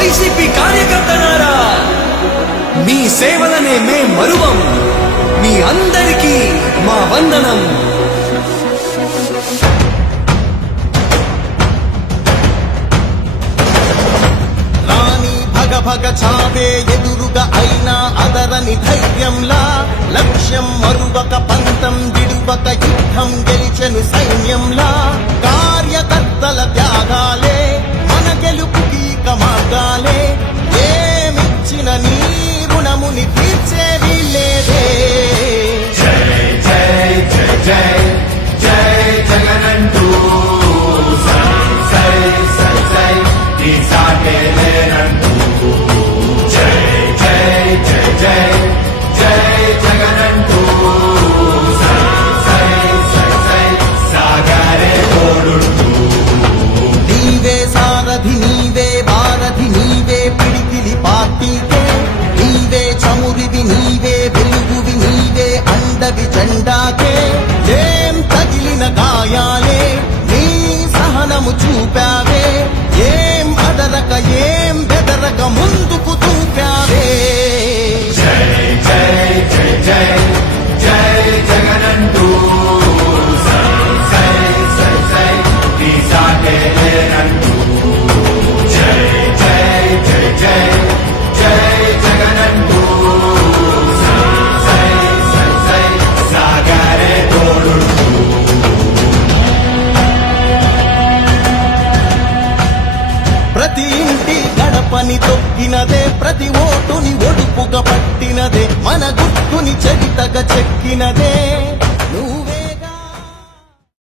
YCP కార్యకర్తలారా, మీ సేవలనే మే మరువం. మీ అందరికీ మా వందనం. భగ చావే ఎదురుగా అయినా అదరని ధైర్యంలా, లక్ష్యం మరువక పంతం విడువక యుద్ధం గెలిచెను సైన్యంలా. కార్యకర్తల త్యాగాలే మన గెలుపుకి మార్గాలే, ఏమిచ్చిన నీ రుణముని తీర్చేది లేదే. జై జై జై జై జై జగనంటూ సై సై సై సై నీ సాటే లేనంటూ. జై జై జై జై జై జగనంటూ సై సై సై సై సాగరే తోడుంటూ. నీవే సారథి నీవే వారధి నీవే పిడికిలి పార్టీకే, నీవే చమురివి నీవే వెలుగువి నీవే అండవి జెండాకే. ఏం తగిలిన గాయాలే నీ సహనము చూపావే, ఏం అదరక ఏం బెదరక ముందుకు చూపావే. జై జై జై జై జై జగనంటూ సై సై సై సై నీ సాటే లేనంటూ. జై జై జై జై జై జగనంటూ సై సై సై సై సాగరే తోడుంటూ. ప్రతి ఇంటి గడపని తొక్కినదే, ప్రతి ఓటుని ఒడుపుగా పట్టినదే, మన గుర్తుని చరితగా చెక్కినదే.